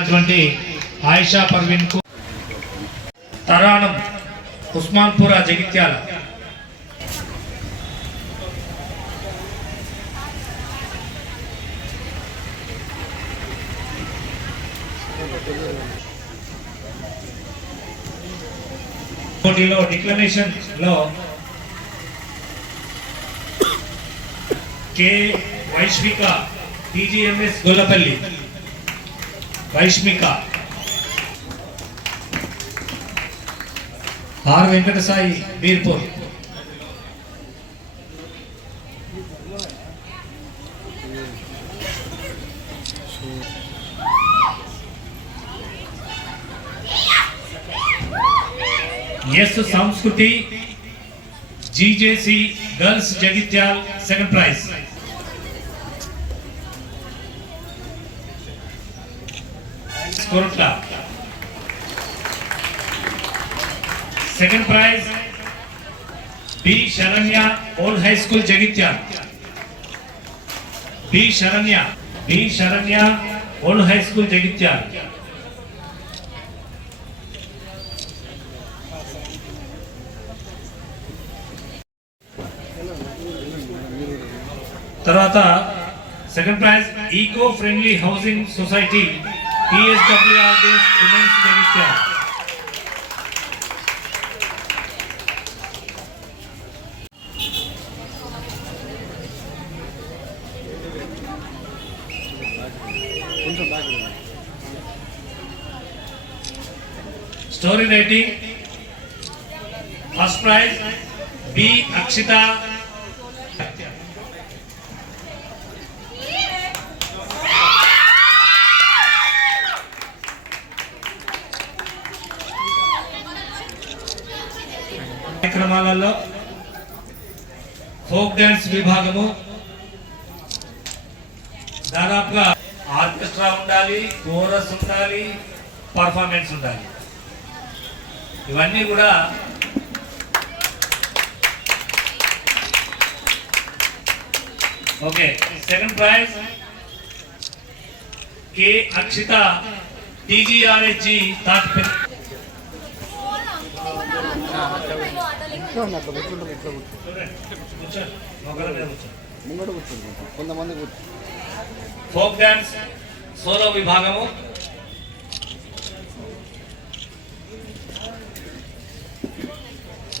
ఇచ్చినటువంటి ఆయిషా పర్వీన్కు తరాణం ఉస్మాన్పురా జగిత్యాల పోటీలో డిక్లరేషన్లో K Vaishvika TGMS Gollapalli. Vaishmika. R Venkata Sai Birpur. S Sanskriti GJC girls Jagtial second prize. Koratla second prize B Saranya old high school Jagtial B Saranya B Saranya old high school Jagtial తర్వాత second prize eco friendly housing society TSWRDS women's Jagtial story writing first prize B Akshita కార్యక్రమాలలో folk dance విభాగము దాదాపుగా orchestra ఉండాలి chorus ఉండాలి performance ఉండాలి. ఇవన్నీ కూడా okay second prize. K. Akshita TGRHG Tatipalli అట్లా కూర్చుంటారు ఇట్లా కూర్చో కూర్చోండి ఒకరి మీద కూర్చోండి ముంగట కూర్చోండి కొంతమంది కూర్చో ఫోక్ డాన్స్ సోలో విభాగము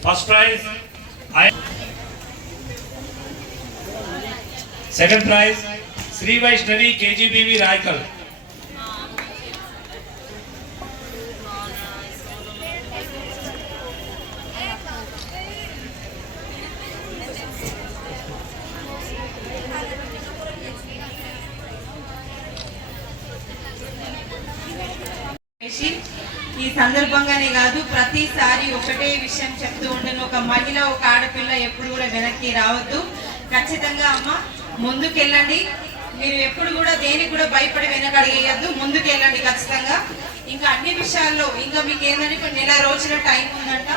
first prize second prize Shri Vaishnavi KGBV Rayakal చెప్పేసి ఈ సందర్భంగానే కాదు ప్రతిసారి ఒకటే విషయం చెప్తూ ఉంటాను ఒక మహిళ ఒక ఆడపిల్ల ఎప్పుడు కూడా వెనక్కి రావద్దు. ఖచ్చితంగా అమ్మ ముందుకెళ్ళండి. మీరు ఎప్పుడు కూడా దేనికి కూడా భయపడి వెనకడిగేయద్దు ముందుకెళ్ళండి ఖచ్చితంగా. ఇంకా అన్ని విషయాల్లో ఇంకా మీకు ఏంటంటే ఇప్పుడు నెల రోజుల టైం ఉందంట.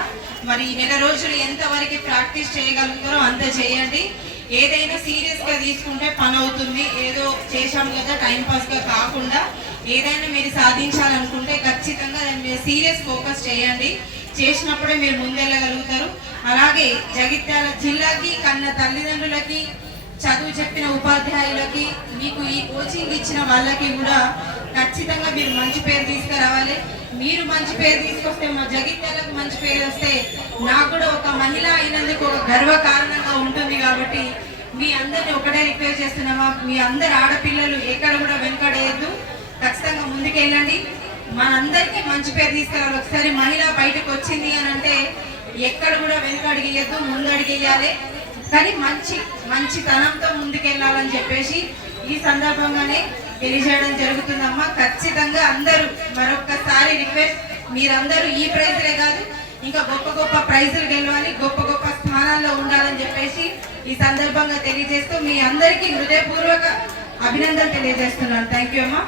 మరి ఈ నెల రోజులు ఎంతవరకు ప్రాక్టీస్ చేయగలుగుతారో అంత చేయండి. ఏదైనా సీరియస్గా తీసుకుంటే పని అవుతుంది. ఏదో చేశాము కదా టైం కాకుండా. ఏదైనా మీరు సాధించాలనుకుంటే ఖచ్చితంగా దాని మీద సీరియస్ ఫోకస్ చేయండి. చేసినప్పుడే మీరు ముందెళ్ళగలుగుతారు. అలాగే జగిత్యాల జిల్లాకి కన్న తల్లిదండ్రులకి చదువు చెప్పిన ఉపాధ్యాయులకి మీకు ఈ కోచింగ్ ఇచ్చిన వాళ్ళకి కూడా ఖచ్చితంగా మీరు మంచి పేరు తీసుకురావాలి. మీరు మంచి పేరు తీసుకొస్తే మా జగిత్యాలకు మంచి పేరు వస్తే నాకు కూడా ఒక మహిళ అయినందుకు ఒక గర్వ కారణంగా ఉంటుంది కాబట్టి మీ అందరిని ఒకటే రిక్వెస్ట్ చేస్తున్నామా? మీ అందరు ఆడపిల్లలు ఎక్కడ కూడా వెనుకడేయద్దు. ఖచ్చితంగా ముందుకెళ్ళండి. మనందరికీ మంచి పేరు తీసుకురావాలి ఒకసారి మహిళ బయటకు వచ్చింది అని అంటే ఎక్కడ కూడా వెనుక అడిగేయద్దు ముందు అడిగేయాలి. కానీ మంచి మంచి తనంతో ముందుకెళ్ళాలని చెప్పేసి ఈ సందర్భంగానే తెలియజేయడం జరుగుతుందమ్మా. ఖచ్చితంగా అందరూ మరొక్కసారి రిక్వెస్ట్ మీరందరూ ఈ ప్రైజులే కాదు ఇంకా గొప్ప గొప్ప ప్రైజులు గెలవాలి గొప్ప గొప్ప స్థానాల్లో ఉండాలని చెప్పేసి ఈ సందర్భంగా తెలియజేస్తూ మీ అందరికీ హృదయపూర్వక అభినందనలు తెలియజేస్తున్నాను. థ్యాంక్ యూ అమ్మా.